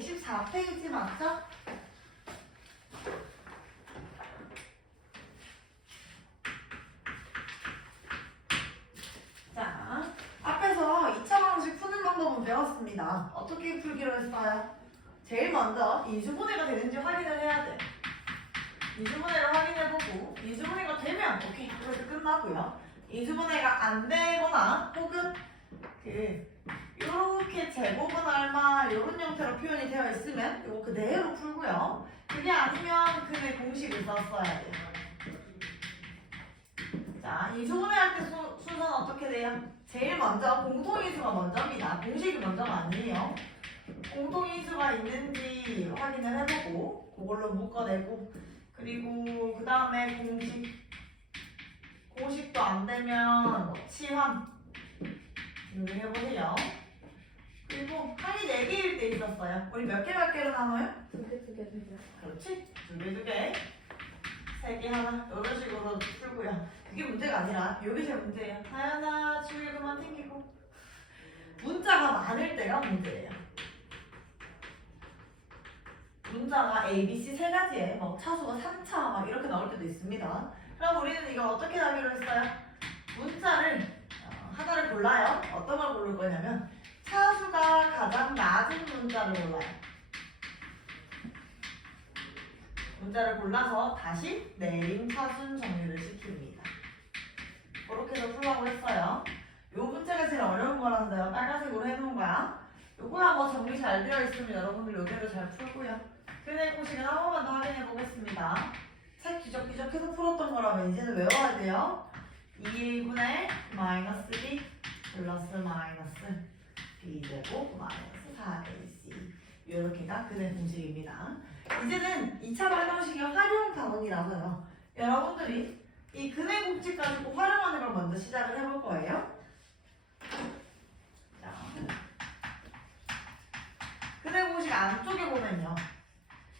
114페이지 맞죠? 자, 앞에서 2차 방정식 푸는 방법은 배웠습니다. 어떻게 풀기로 했어요? 제일 먼저 인수분해가 되는지 확인을 해야 돼. 인수분해를 확인해보고 인수분해가 되면 오케이 그래서 끝나고요. 인수분해가 안 되거나 혹은 이렇게 제곱은 얼마 이런 형태로 표현이 되어 있으면 이거 그대로 풀고요. 그게 아니면 근의 공식을 썼어야 돼요. 자, 인수분해할 때 순서는 어떻게 돼요? 제일 먼저 공통인수가 먼저입니다. 공식이 먼저가 아니에요. 공통인수가 있는지 확인을 해보고 그걸로 묶어내고 그리고 그 다음에 공식도 안 되면 치환 이렇게 해보세요. 그리고 항이 4개일 때 있었어요. 우리 몇 개로 나눠요? 2개. 그렇지? 2개. 3개 하나 이런 식으로 풀고요. 그게 문제가 아니라 이게 제일 문제예요. 다연아 주의 그만 튕기고 문자가 많을 때가 문제예요. 문자가 A, B, C 3가지에 뭐 차수가 3차 막 이렇게 나올 때도 있습니다. 그럼 우리는 이걸 어떻게 하기로 했어요? 문자를 하나를 골라요. 어떤 걸 고를 거냐면 차수가 가장 낮은 문자를 골라요. 문자를 골라서 다시 내림 차순 정리를 시킵니다. 그렇게 해서 풀라고 했어요. 요 문제가 제일 어려운 거라서 내가 빨간색으로 해놓은 거야. 요거야 뭐 정리 잘 되어 있으면 여러분들 요대로 잘 풀고요. 근의 공식은 한 번만 더 확인해 보겠습니다. 책 뒤적뒤적해서 풀었던 거라면 이제는 외워야 돼요. 2분의 마이너스 B 플러스 마이너스 B제곱 마이너스 4AC 이렇게가 근의 공식입니다. 이제는 2차 방정식의 활용 단원이라서요. 여러분들이 이 근의 공식 가지고 활용하는 걸 먼저 시작을 해볼 거예요. 자, 근의 공식 안쪽에 보면요.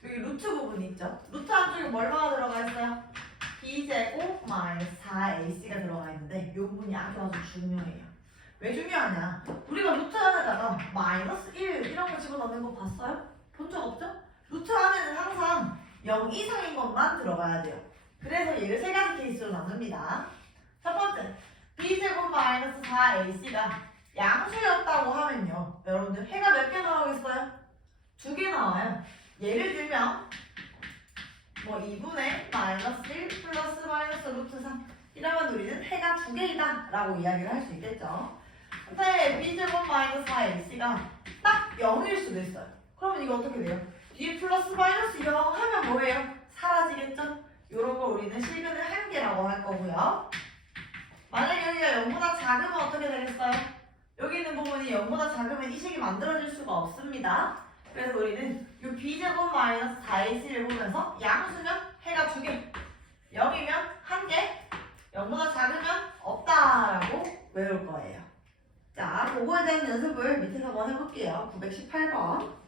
여기 루트 부분 있죠? 루트 안쪽에 얼마가 들어가 있어요? B제곱 마이너스 4AC가 들어가 있는데 이 부분이 아주 중요해요. 왜 중요하냐? 우리가 루트 안에다가 마이너스 1 이런 거 집어넣는 거 봤어요? 본 적 없죠? 루트 안에는 항상 0 이상인 것만 들어가야 돼요. 그래서 얘를 3가지 케이스로 나눕니다. 첫 번째, B제곱 마이너스 4AC가 양수였다고 하면요. 여러분들 해가 몇 개 나오겠어요? 2개 나와요. 예를 들면 뭐 2분의 마이너스 1 플러스 마이너스 루트 3 이러면 우리는 해가 2개이다 라고 이야기를 할 수 있겠죠. 근데 B제곱 마이너스 4AC가 딱 0일 수도 있어요. 그러면 이거 어떻게 돼요? 뒤에 플러스 마이너스 0 하면 뭐예요? 사라지겠죠? 요런 거 우리는 실근의 한계라고 할 거고요. 만약에 여기가 0보다 작으면 어떻게 되겠어요? 여기 있는 부분이 0보다 작으면 이 식이 만들어질 수가 없습니다. 그래서 우리는 이 B제곱 마이너스 4AC를 보면서 양수면 해가 2개, 0이면 1개, 0보다 작으면 없다라고 외울 거예요. 자, 그거에 대한 연습을 밑에서 한번 해볼게요. 918번.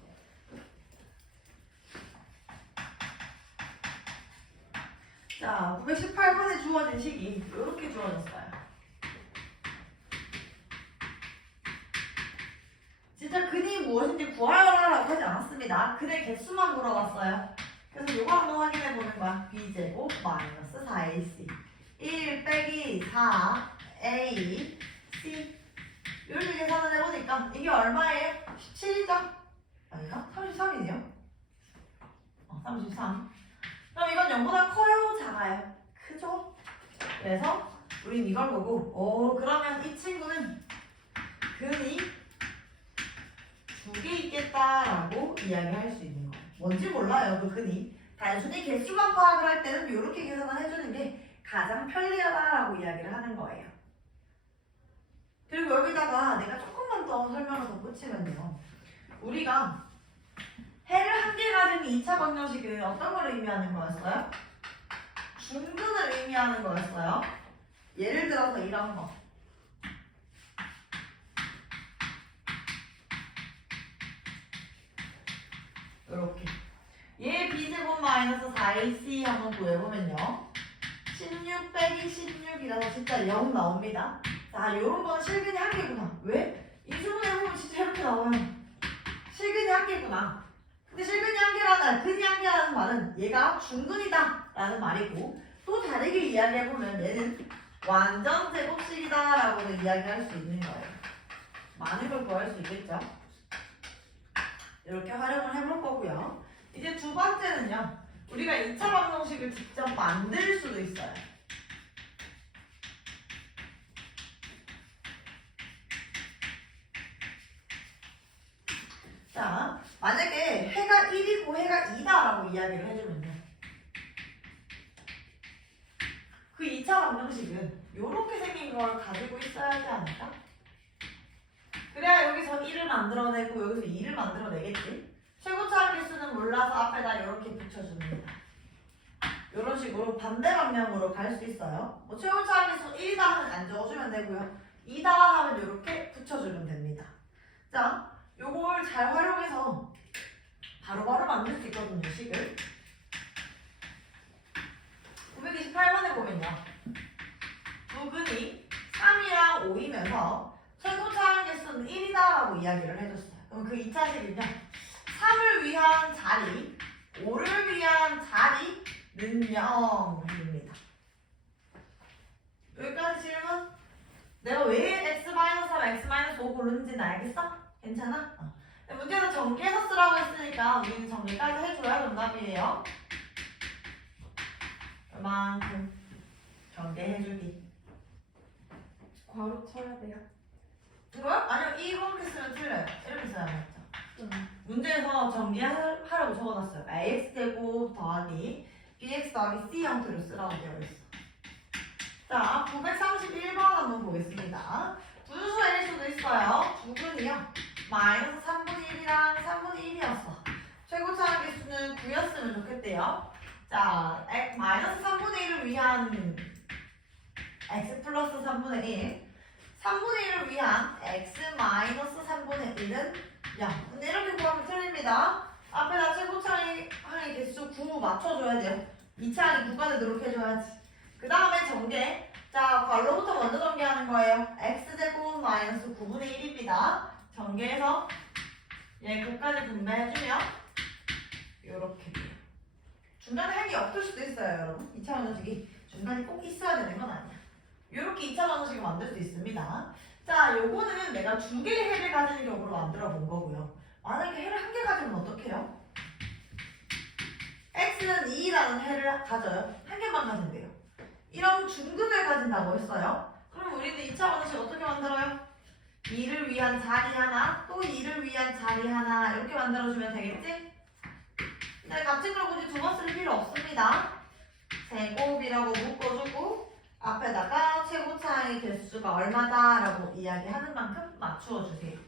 자, 918번에 주어진 식이 이렇게 주어졌어요. 진짜 근이 무엇인지 구하라고 하지 않았습니다. 근의 개수만 물어봤어요. 그래서 이거 한번 확인해 보는 거야. B제곱 마이너스 4AC 1 빼기 4A C 이렇게 계산을 해보니까 이게 얼마예요? 17이죠? 아닌가? 33이네요. 33. 그럼 이건 0보다 커요? 작아요? 크죠? 그래서 우린 이걸 보고 그러면 이 친구는 근이 2개 있겠다라고 이야기할 수 있는 거예요. 뭔지 몰라요, 그 근이. 단순히 개수만 파악을 할 때는 이렇게 계산을 해주는 게 가장 편리하다라고 이야기를 하는 거예요. 그리고 여기다가 내가 조금만 더 설명을 덧붙이면요. 우리가 해를 1개 가진 2차 방정식은 어떤 걸 의미하는 거였어요? 중근을 의미하는 거였어요. 예를 들어서 이런 거. 이렇게 얘 B제곱 마이너스 4AC 한번 구해보면요 16 빼기 16이라서 진짜 0 나옵니다. 자, 요런 건 실근이 1개구나. 왜? 인수분해 해보면 진짜 이렇게 나와요. 실근이 1개구나. 근데 근이 한 개라는 말은 얘가 중근이다 라는 말이고, 또 다르게 이야기해보면 얘는 완전 제곱식이다 라고는 이야기할 수 있는 거예요. 많은 걸 구할 수 있겠죠? 이렇게 활용을 해볼 거고요. 이제 두 번째는요, 우리가 2차 방정식을 직접 만들 수도 있어요. 자, 만약에 해가 1이고 해가 2다 라고 이야기를 해주면요, 그 2차 방정식은 이렇게 생긴 걸 가지고 있어야 하지 않을까? 그래야 여기서 1을 만들어내고 여기서 2를 만들어내겠지? 최고차 개수는 몰라서 앞에다 이렇게 붙여줍니다. 이런 식으로 반대 방향으로 갈 수 있어요. 뭐 최고차 개수 1이다 하면 안 적어주면 되고요. 2다 하면 이렇게 붙여주면 됩니다. 자, 요걸 잘 활용해서 바로바로 만들 수 있거든요, 식을. 928번에 보면요, 두근이 3이랑 5이면서 최고차항 개수는 1이다 라고 이야기를 해줬어요. 그럼 그 2차식은요, 3을 위한 자리, 5를 위한 자리는 0입니다. 여기까지 질문? 내가 왜 x-3, x-5 고르는지는 알겠어? 괜찮아? 문제에서 전개해서 쓰라고 했으니까 우리는 전개까지 해줘야 정답이에요. 이만큼 전개해주기. 괄호 쳐야 돼요. 이거요? 아니요, 이렇게 쓰면 틀려요. 이렇게 써야 맞죠? 문제에서 전개하라고 적어놨어요. ax제곱 더하기 bx 더하기 c 형태로 쓰라고 되어 있어. 자, 931번 한번 보겠습니다. 분수일 수도 있어요. 두근이요, 마이너스 3분의 1이랑 3분의 1이었어. 최고차항 개수는 9였으면 좋겠대요. 자, 마이너스 3분의 1을 위한 x 플러스 3분의 1, 3분의 1을 위한 x 마이너스 3분의 1은 0. 근데 이렇게 구하면 틀립니다. 앞에다 최고차항의 개수 9 맞춰줘야 돼요. 2차항이 9가 되도록 해줘야지. 그 다음에 전개. 자, 괄호부터 먼저 전개하는 거예요. x제곱 마이너스 9분의 1입니다. 전개해서 얘 9까지 분배해주면 요렇게 돼요. 중간에 핵이 없을 수도 있어요, 여러분. 2차 방정식이 중간에 꼭 있어야 되는 건 아니야. 요렇게 2차 방정식을 만들 수 있습니다. 자, 요거는 내가 두 개의 핵을 가지는 경우로 만들어 본 거고요. 만약에 핵을 한 개 가지면 어떡해요? x는 2라는 핵을 가져요. 한 개만 가진대요. 이런 중근을 가진다고 했어요. 그럼 우리는 2차 방정식 어떻게 만들어요? 2를 위한 자리 하나, 또 2를 위한 자리 하나, 이렇게 만들어주면 되겠지? 근데 같은 걸 굳이 두 번 쓸 필요 없습니다. 제곱이라고 묶어주고 앞에다가 최고차항의 개수가 얼마다라고 이야기하는 만큼 맞추어주세요.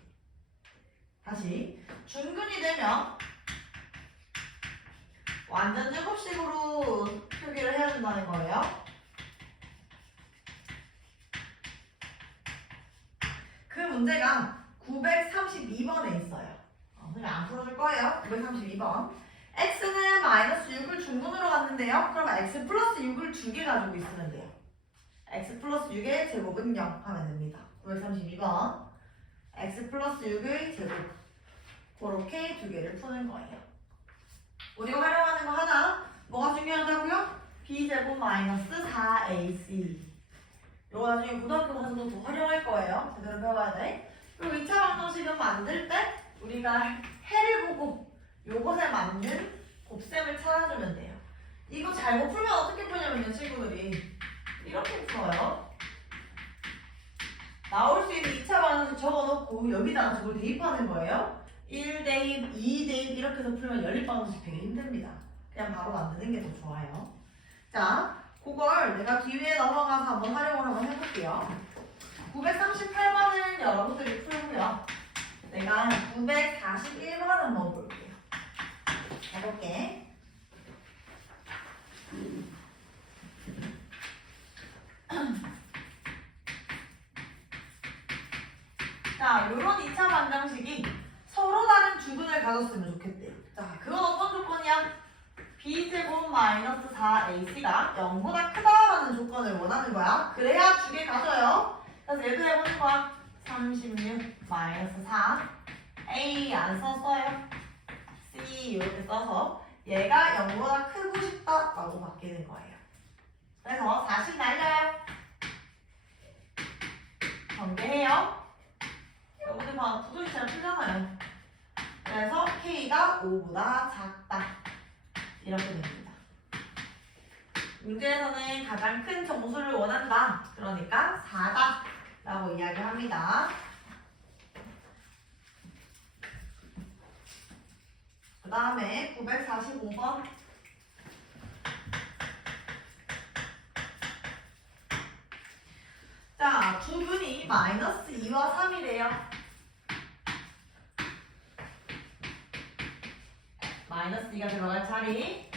다시 중근이 되면 완전 제곱식으로 표기를 해야 된다는 거예요. 그 문제가 932번에 있어요. 그냥 안 풀어줄 거예요. 932번. x는 마이너스 6을 중근으로 갔는데요. 그럼 x 플러스 6을 두 개 가지고 있으면 돼요. x 플러스 6의 제곱은 0 하면 됩니다. 932번. x 플러스 6의 제곱. 그렇게 두 개를 푸는 거예요. 우리가 활용하는 거 하나. 뭐가 중요하다고요? b제곱 마이너스 4ac. 이거 나중에 고등학교 가서도 더 활용할 거예요. 제대로 배워야 돼. 그리고 2차 방정식은 만들 때 우리가 해를 보고 요것에 맞는 곱셈을 찾아주면 돼요. 이거 잘못 풀면 어떻게 푸냐면요, 친구들이 이렇게 풀어요. 나올 수 있는 2차 방정식 적어놓고 여기다가 저걸 대입하는 거예요. 1 대입, 2 대입 이렇게 해서 풀면 연립 방정식 되게 힘듭니다. 그냥 바로 만드는 게 더 좋아요. 자, 그걸 내가 뒤에 넘어가서 한번 활용을 한번 해볼게요. 938번은 여러분들이 풀고요. 내가 941번 한번 볼게요. 해볼게. 자, 요런 2차 방정식이 서로 다른 주근을 가졌으면 좋겠대요. 자, 그건 어떤 조건이야? b제곱 마이너스 4ac가 0보다 크다라는 조건을 원하는 거야. 그래야 두 개 가져요. 그래서 얘도 해보는 거야. 36 마이너스 4 a 안 썼어요. c B 이렇게 써서 얘가 0보다 크고 싶다라고 바뀌는 거예요. 그래서 40 날려요. 전개해요. 여러분들 봐, 부등식 잘 풀잖아요. 그래서 K가 5보다 작다. 이렇게 됩니다. 문제에서는 가장 큰 정수를 원한다. 그러니까 4다. 라고 이야기합니다. 그 다음에 945번. 자, 두근이 마이너스 2와 3이래요. 마이너스 2가 들어갈 자리,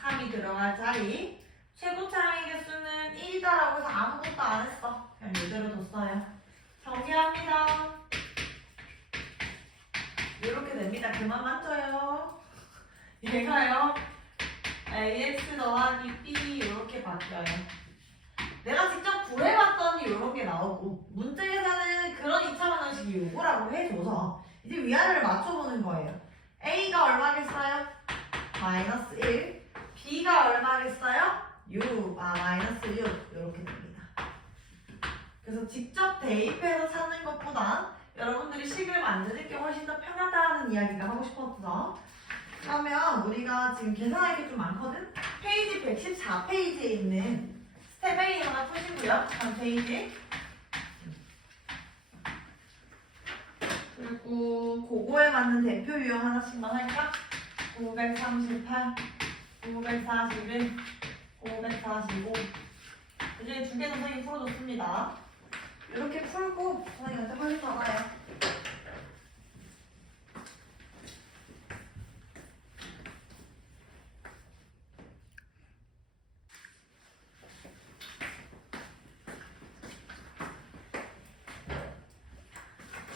3이 들어갈 자리. 최고차항의 개수는 1이다라고 해서 아무것도 안 했어. 그냥 이대로 뒀어요. 정리합니다. 이렇게 됩니다. 그만 만져요. 얘가요. ax 더하기 b 이렇게 바뀌어요. 내가 직접 구해봤더니 이런 게 나오고 문제에서는 그런 2차 방정식이 요거라고 해줘서 이제 위아래를 맞춰보는 거예요. a가 얼마겠어요? 마이너스 1. b가 얼마겠어요? 6. 마이너스 6. 이렇게 됩니다. 그래서 직접 대입해서 찾는 것보다 여러분들이 식을 만드는 게 훨씬 더 편하다는 이야기가 하고 싶었어. 그러면 우리가 지금 계산할 게 좀 많거든? 페이지 114페이지에 있는 스텝 A 하나 푸시고요. 다음 페이지. 그리고 그거에 맞는 대표 유형 하나씩만 할까? 938, 941, 545. 이제 두 개 선생님이 풀어줬습니다. 이렇게 풀고 선생님한테 확인 받아요.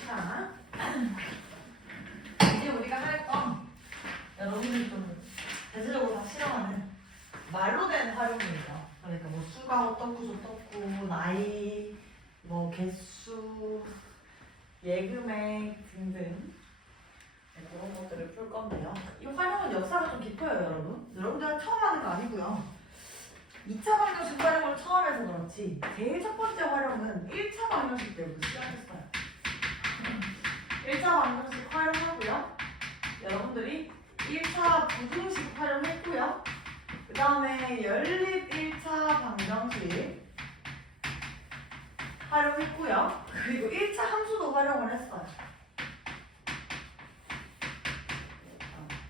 자, 이제 우리가 할 건 여러분들이 좀 대체적으로 다 실험하는 말로 된 활용이에요. 그러니까 뭐 수가 어떻고 저떻고 나이, 뭐 개수, 예금액 등등 그런 것들을 풀 건데요. 이 활용은 역사가 좀 깊어요, 여러분. 여러분들 처음 하는 거 아니고요. 2차 방정식 활용을 처음 해서 그렇지 제일 첫 번째 활용은 1차 방정식 때부터 시작했어요. 1차 방정식 활용하고요. 여러분들이 1차 부등식 활용했고요. 그 다음에 연립 1차 방정식 활용했고요. 그리고 1차 함수도 활용을 했어요.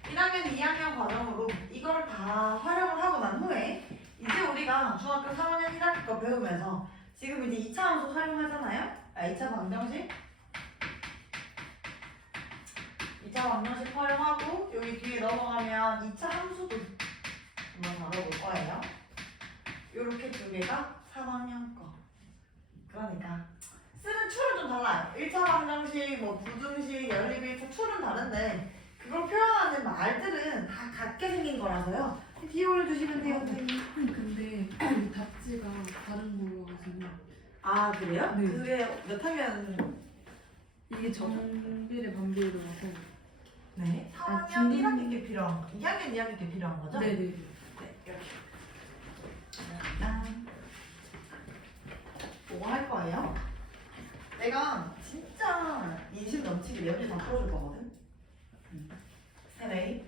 1학년, 2학년 과정으로 이걸 다 활용을 하고 난 후에 이제 우리가 중학교 3학년 1학기 거 배우면서 지금 이제 2차 함수 활용하잖아요. 2차 방정식 2차 방정식 활용하고 여기 뒤에 넘어가면 2차 함수도 한번 다뤄볼 거예요. 요렇게 두 개가 3학년 거. 그러니까 쓰는 툴은 좀 달라요. 1차 방정식, 뭐 부등식, 연립 1차 툴은 다른데 그걸 표현하는 말들은 다 같게 생긴 거라서요. 뒤에 올려주시면 돼요, 선생님. 근데 이 답지가 다른 걸로 가지고 아, 그래요? 네. 그게 몇 학년? 이게 정비례 반비례라서 네. 3학년 중- 1학기 게 필요한 거. 2학년, 2학기 게 필요한 거죠? 네네. 네, 이렇게. 짠. 뭐할 거예요? 내가 진짜 인심 넘치게 내 문제 다 풀어줄 거거든? 세레이.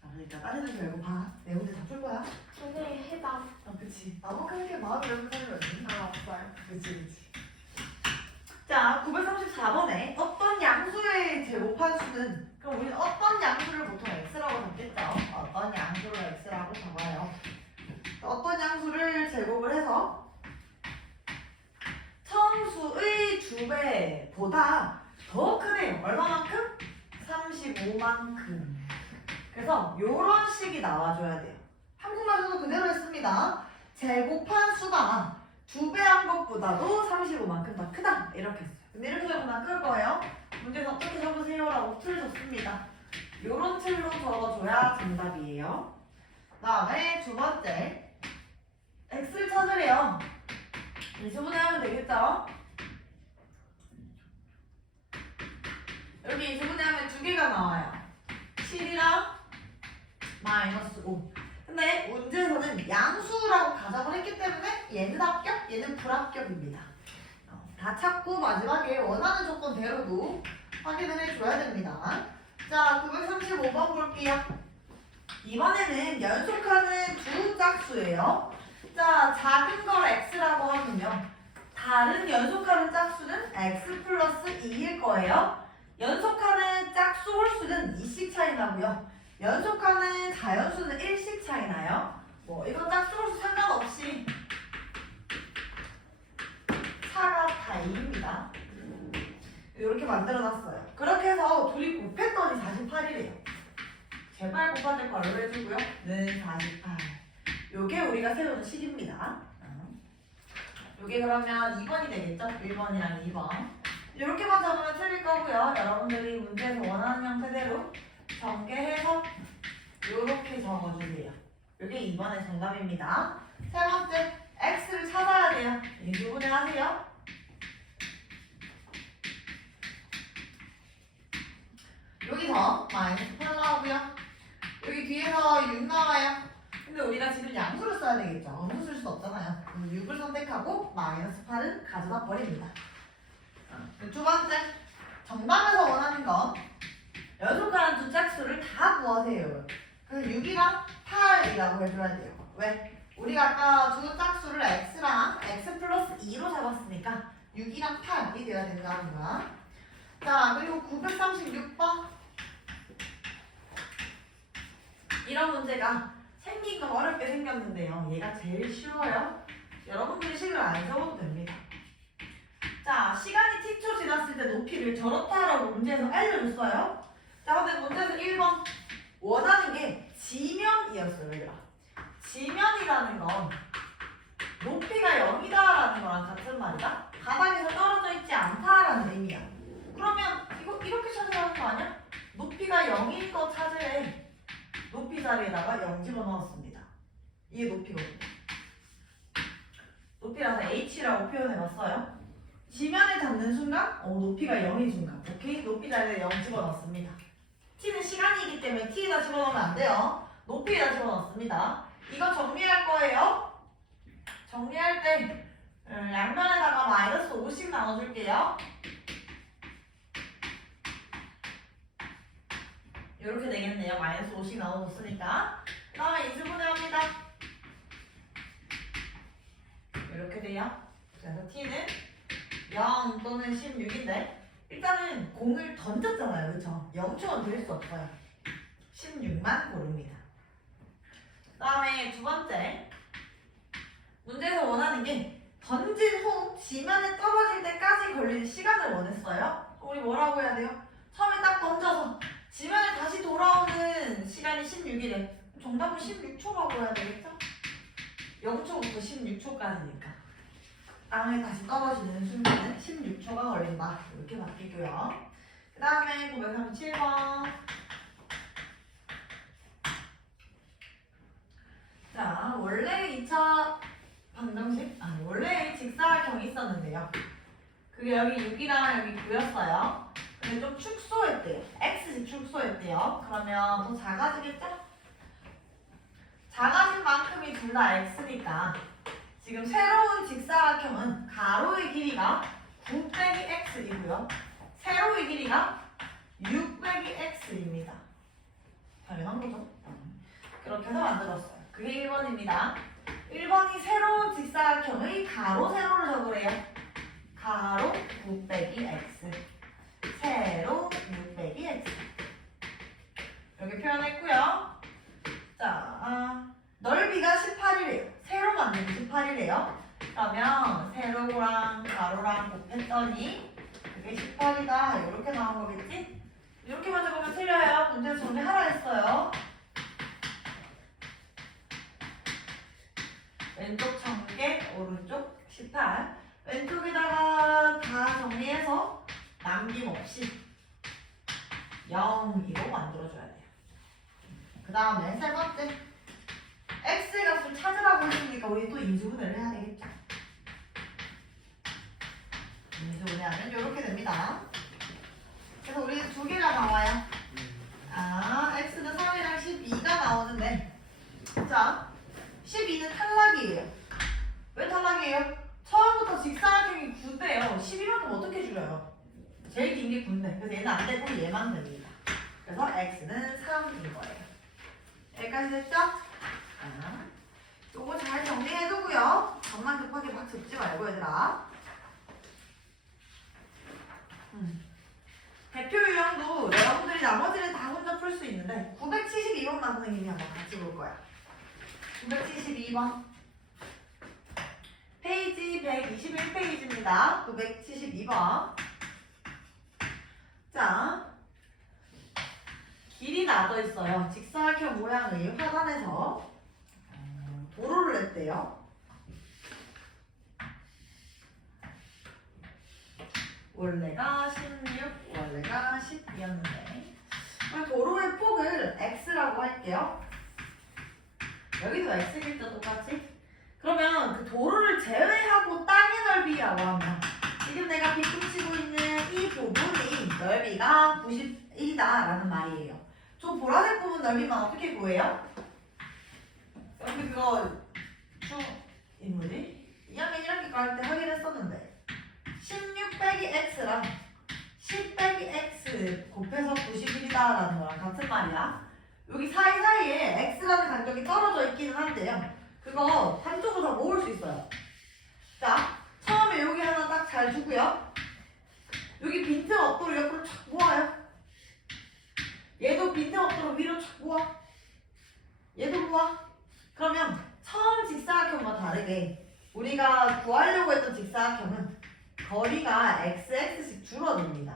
그러니까 딴 애들 말고 봐. 내 문제 다 풀 거야. 선생님 해봐. 그치. 나만 그렇게 마음이 이렇게 살면 아 없어요. 그치. 자, 934번에 어떤 양수의 제곱한 수는 그럼 우리는 어떤 양수를 보통 x라고 잡겠죠? 어떤 양수를 x라고 잡아요. 어떤 양수를 제곱을 해서 처음수의 2배보다 더 크네요. 얼마만큼? 35만큼. 그래서 요런 식이 나와줘야 돼요. 한국말로도 그대로 했습니다. 제곱한 수가 2배 한 것보다도 35만큼 더 크다. 이렇게 했어요. 근데 이렇게 적으면 끌 거예요. 문제에서 어떻게 적으세요? 라고 틀 줬습니다. 요런 틀로 적어줘야 정답이에요. 그 다음에 두 번째. x를 찾으래요. 이수분해하면 되겠죠? 여기 이수분해하면 두 개가 나와요. 7이랑 마이너스 5. 근데 문제에서는 양수라고 가정을 했기 때문에 얘는 합격, 얘는 불합격입니다. 다 찾고 마지막에 원하는 조건대로도 확인을 해줘야 됩니다. 자, 935번 볼게요. 이번에는 연속하는 두 짝수예요. 자, 작은 걸 x라고 하면요. 다른 연속하는 짝수는 x 플러스 2일 거예요. 연속하는 짝수 홀수는 2씩 차이 나고요. 연속하는 자연수는 1씩 차이 나요. 뭐 이건 짝수 홀수 상관없이 차가 다입니다. 이렇게 만들어놨어요. 그렇게 해서 둘이 곱했더니 48이래요. 제발 곱하될 걸로 해주고요. 는 48. 요게 우리가 세우는 식입니다. 요게 그러면 2번이 되겠죠? 1번이랑 2번. 이렇게만 적으면 틀릴 거고요. 여러분들이 문제에서 원하는 형태대로 전개해서 이렇게 적어주세요. 요게 2번의 정답입니다. 세 번째, x를 찾아야 돼요. 인수분해 하세요. 여기서 마이너스 8 나오고요. 여기 뒤에서 6 나와요. 근데 우리가 지금 양수를 써야 되겠죠. 음수 쓸 수 없잖아요. 그럼 6을 선택하고 마이너스 8은 가져다 버립니다. 두 번째, 정답에서 원하는 건 연속하는 두 짝수를 다 구하세요. 그래서 6이랑 8이라고 해줘야 돼요. 왜? 우리가 아까 두 짝수를 x랑 x 플러스 2로 잡았으니까 6이랑 8이 돼야 된다는 거야. 자, 그리고 936번. 이런 문제가 생긴 건 어렵게 생겼는데요. 얘가 제일 쉬워요. 여러분들이 식을 안 적어도 됩니다. 자, 시간이 t초 지났을 때 높이를 저렇다라고 문제에서 알려줬어요. 자, 근데 문제에서 1번 원하는 게 지면이었어요. 얘들아. 지면이라는 건 높이가 0이다라는 거랑 같은 말이다. 바닥에서 떨어져 있지 않다라는 의미야. 그러면 이거 이렇게 찾으라는 거 아니야? 높이가 0인 거 찾으래. 높이 자리에다가 0 집어넣었습니다. 이게 높이거든요. 높이라서 h라고 표현해봤어요. 지면을 잡는 순간 높이가 0인 순간. 오케이? 높이 자리에 0 집어넣습니다. t는 시간이기 때문에 t에다 집어넣으면 안 돼요. 높이에다 집어넣습니다. 이거 정리할 거예요. 정리할 때 양면에다가 마이너스 5씩 나눠줄게요. 이렇게 되겠네요. 마이너스 5씩 나눠줬으니까. 그 다음에 인수분해합니다. 이렇게 돼요. 그래서 t는 0 또는 16인데 일단은 공을 던졌잖아요. 그쵸? 0초는 될 수 없어요. 16만 고릅니다. 그 다음에 두 번째, 문제에서 원하는 게 던진 후 지면에 떨어질 때까지 걸리는 시간을 원했어요. 우리 뭐라고 해야 돼요? 처음에 딱 던져서 지면에 다시 돌아오는 시간이 16이래. 정답은 16초라고 해야 되겠죠? 0초부터 16초까지니까. 땅에 다시 떨어지는 순간은 16초가 걸린다. 이렇게 바뀌고요. 그 다음에 937번. 자, 원래 2차 방정식, 원래 직사각형이 있었는데요. 그게 여기 6이랑 여기 9였어요. 근데 좀 축소했대요. x씩 축소했대요. 그러면 더 작아지겠죠? 작아진 만큼이 둘 다 x니까 지금 새로운 직사각형은 가로의 길이가 9 빼기 x이고요. 세로의 길이가 6 빼기 x입니다. 당연한 거죠? 그렇게 해서 만들었어요. 그게 1번입니다. 1번이 새로운 직사각형의 가로, 세로를 적으래요. 가로 9 빼기 x, 세로 6 빼기 x. 이렇게 표현했고요. 자, 넓이가 18이래요. 세로 만들면 18이래요. 그러면 세로랑 가로랑 곱했더니 그게 18이다. 이렇게 나온 거겠지? 이렇게만 적으면 틀려요. 문제 정리하라 했어요. 왼쪽 1000개, 오른쪽 18. 왼쪽에다가 다 정리해서 남김없이 0으로 만들어줘야 돼요. 그 다음에 세 번째, x 값을 찾으라고 했으니까 우리 또 인수분해를 해야 되겠죠. 인수분해하면 이렇게 됩니다. 그래서 우리 두 개가 나와요. x는 3이랑 12가 나오는데 x는 3인 거예요. 여기까지 됐죠? 자, 요거 잘 정리해두고요. 전만 급하게 막 적지 말고 얘들아. 대표 유형도 여러분들이 나머지를 다 혼자 풀 수 있는데 972번만 선생님이 한번 같이 볼 거야. 972번 페이지 121페이지입니다. 972번. 자, 길이 나져 있어요. 직사각형 모양의 화단에서 도로를 냈대요. 원래가 16, 원래가 10이었는데 도로의 폭을 x라고 할게요. 여기도 x겠죠, 똑같이? 그러면 그 도로를 제외하고 땅의 넓이라고 하면 지금 내가 빗붙이고 있는 이 부분이 넓이가 91이다라는 말이에요. 저 보라색 부분 넓이만 어떻게 구해요? 여기 그거 이 뭐지? 2학년 1학기 거 할 때 확인했었는데 16 빼기 x랑 10 빼기 x 곱해서 91이다라는 거랑 같은 말이야. 여기 사이사이에 x라는 간격이 떨어져 있기는 한데요. 그거 한쪽으로 다 모을 수 있어요. 자, 처음에 여기 하나 딱 잘 주고요. 여기 빈틈 없도록 옆으로 촥 모아요. 얘도 빈틈 없도록 위로 촥 모아. 얘도 모아. 그러면 처음 직사각형과 다르게 우리가 구하려고 했던 직사각형은 거리가 xx씩 줄어듭니다.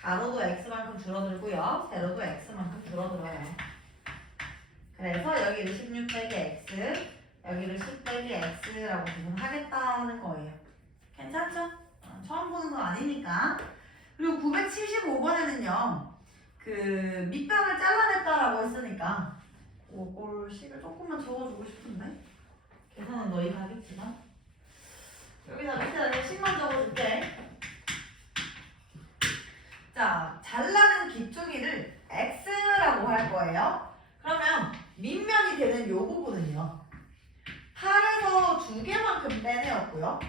가로도 x만큼 줄어들고요. 세로도 x만큼 줄어들어요. 그래서 여기를 16 빼기 x, 여기를 10 빼기 x라고 구분하겠다는 거예요. 괜찮죠? 처음 보는 거 아니니까. 그리고 975번에는요. 그 밑변을 잘라냈다라고 했으니까 이걸 식을 조금만 적어주고 싶은데 계산은 너희가 하겠지만 여기다 밑에다 10만 적어줄게. 자, 잘라낸 기둥이를 x라고 할 거예요. 그러면 밑면이 되는 요 부분은요 8에서 2개만큼 떼내었고요.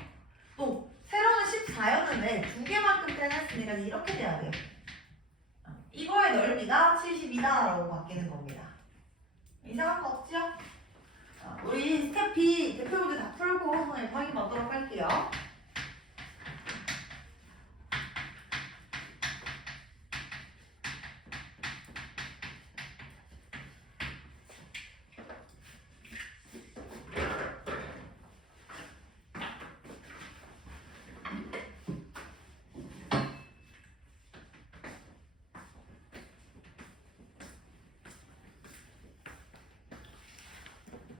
또 세로는 14였는데 2개만큼 떼냈으니까 이렇게 돼야 돼요. 이거의 넓이가 72다라고 바뀌는 겁니다. 이상한 거 없죠? 우리 스텝 B 대표 문제 다 풀고 선생님 확인 받도록 할게요.